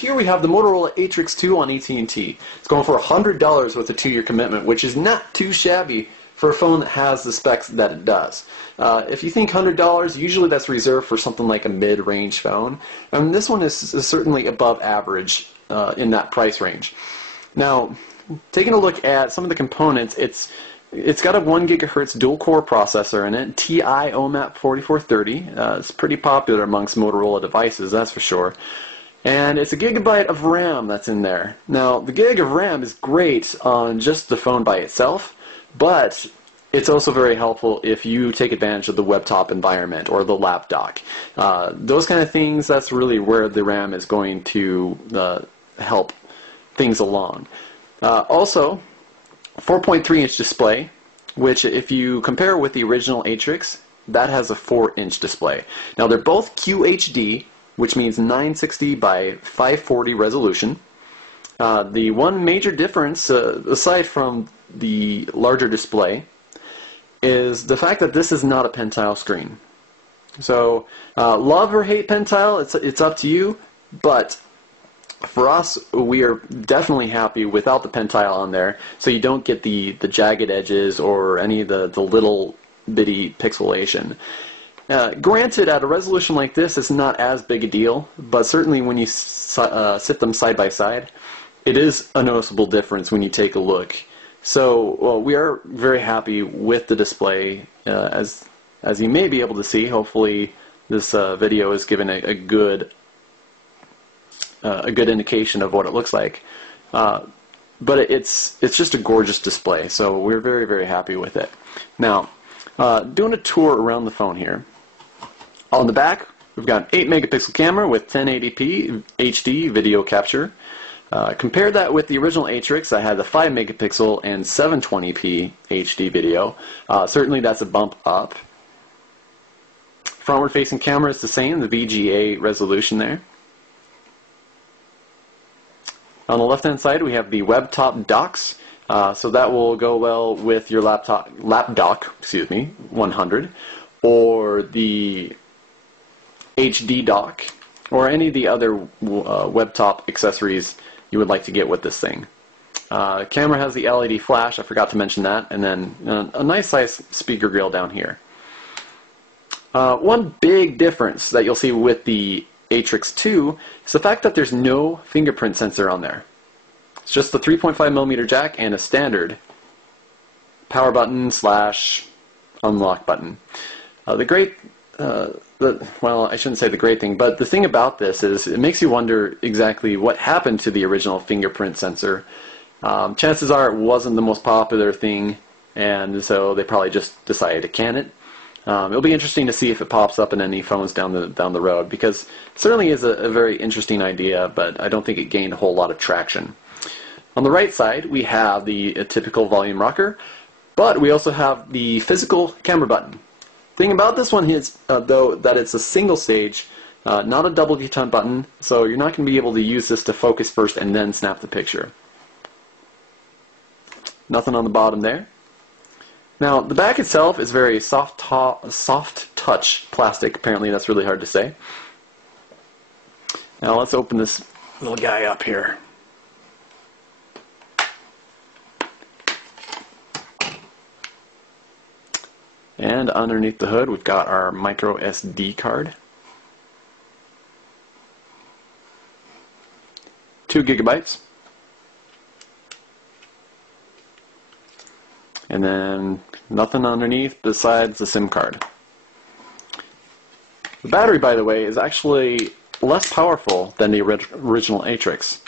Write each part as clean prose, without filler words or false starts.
here we have the Motorola Atrix 2 on AT&T. It's going for $100 with a 2-year commitment, which is not too shabby for a phone that has the specs that it does. If you think $100, usually that's reserved for something like a mid-range phone, and this one is certainly above average in that price range. Now, taking a look at some of the components, it's got a 1 gigahertz dual-core processor in it, TI OMAP 4430. It's pretty popular amongst Motorola devices, that's for sure. And it's a gigabyte of RAM that's in there. Now, the gig of RAM is great on just the phone by itself, but it's also very helpful if you take advantage of the webtop environment or the lap dock. Those kind of things, that's really where the RAM is going to help things along. Also, 4.3-inch display, which if you compare with the original Atrix, that has a 4-inch display. Now, they're both QHD, which means 960 by 540 resolution. The one major difference, aside from the larger display, is the fact that this is not a pentile screen. So, love or hate pentile, it's up to you, but for us, we are definitely happy without the pentile on there, so you don't get the jagged edges or any of the little bitty pixelation. Granted, at a resolution like this, it's not as big a deal, but certainly when you sit them side by side, it is a noticeable difference when you take a look. So, well, we are very happy with the display, as you may be able to see. Hopefully, this video is giving a good indication of what it looks like. But it's just a gorgeous display, so we're very, very happy with it. Now, doing a tour around the phone here. On the back, we've got an 8-megapixel camera with 1080p HD video capture. Compare that with the original Atrix that had the 5-megapixel and 720p HD video. Certainly that's a bump up. Frontward-facing camera is the same, the VGA resolution there. On the left-hand side, we have the web top docks, so that will go well with your lap dock, 100, or the HD dock, or any of the other web top accessories you would like to get with this thing. Camera has the LED flash, I forgot to mention that, and then a nice size speaker grill down here. One big difference that you'll see with the Atrix 2 is the fact that there's no fingerprint sensor on there. It's just the 3.5mm jack and a standard power button / unlock button. Well, I shouldn't say the great thing, but the thing about this is it makes you wonder exactly what happened to the original fingerprint sensor. Chances are it wasn't the most popular thing, and so they probably just decided to can it. It'll be interesting to see if it pops up in any phones down the road, because it certainly is a very interesting idea, but I don't think it gained a whole lot of traction. On the right side, we have the typical volume rocker, but we also have the physical camera button. The thing about this one is, though, that it's a single stage, not a double deton button, so you're not going to be able to use this to focus first and then snap the picture. Nothing on the bottom there. Now, the back itself is very soft touch plastic. Apparently that's really hard to say. Now let's open this little guy up here. And underneath the hood we've got our micro SD card. 2 gigabytes. And then nothing underneath besides the SIM card. The battery, by the way, is actually less powerful than the original Atrix.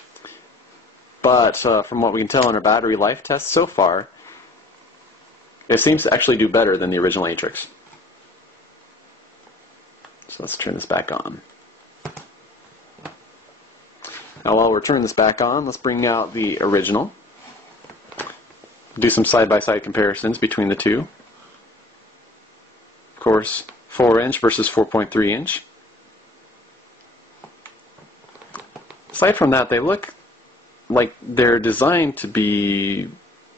But from what we can tell in our battery life test so far, it seems to actually do better than the original Atrix. So let's turn this back on. Now while we're turning this back on, let's bring out the original. Do some side-by-side comparisons between the two. Of course, 4-inch versus 4.3-inch. Aside from that, they look like they're designed to be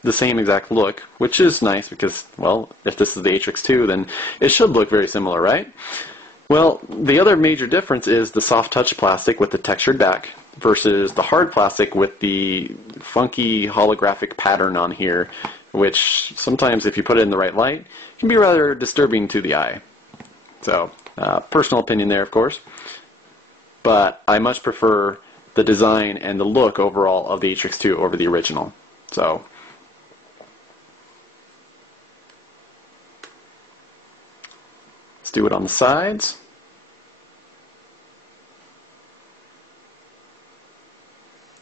the same exact look, which is nice because, well, if this is the Atrix 2, then it should look very similar, right? Well, the other major difference is the soft touch plastic with the textured back. versus the hard plastic with the funky holographic pattern on here, which sometimes if you put it in the right light can be rather disturbing to the eye. So personal opinion there, of course, but I much prefer the design and the look overall of the Atrix 2 over the original. So let's do it on the sides.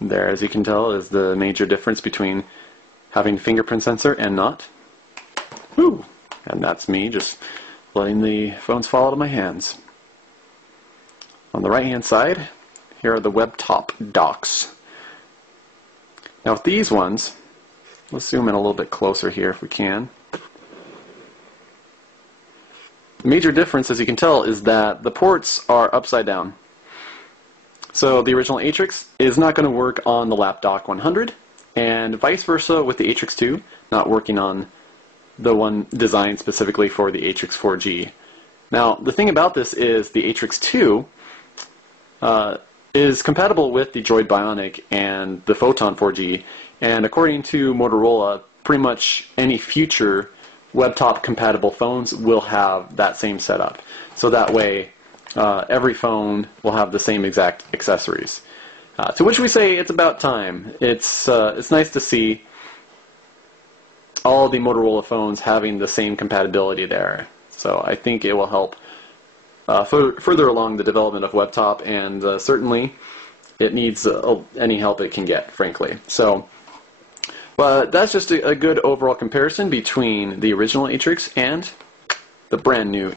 There, as you can tell, is the major difference between having fingerprint sensor and not. Woo! And that's me just letting the phones fall out of my hands. On the right hand side, here are the web top docks. Now with these ones, let's zoom in a little bit closer here if we can. The major difference, as you can tell, is that the ports are upside down. So the original Atrix is not going to work on the lap dock 100, and vice versa with the Atrix 2, not working on the one designed specifically for the Atrix 4G. Now, the thing about this is the Atrix 2 is compatible with the Droid Bionic and the Photon 4G, and according to Motorola, pretty much any future web-top compatible phones will have that same setup. So that way, every phone will have the same exact accessories. To which we say it's about time. It's nice to see all the Motorola phones having the same compatibility there. So I think it will help further along the development of WebTop, and certainly it needs any help it can get, frankly. So, but that's just a good overall comparison between the original Atrix and the brand new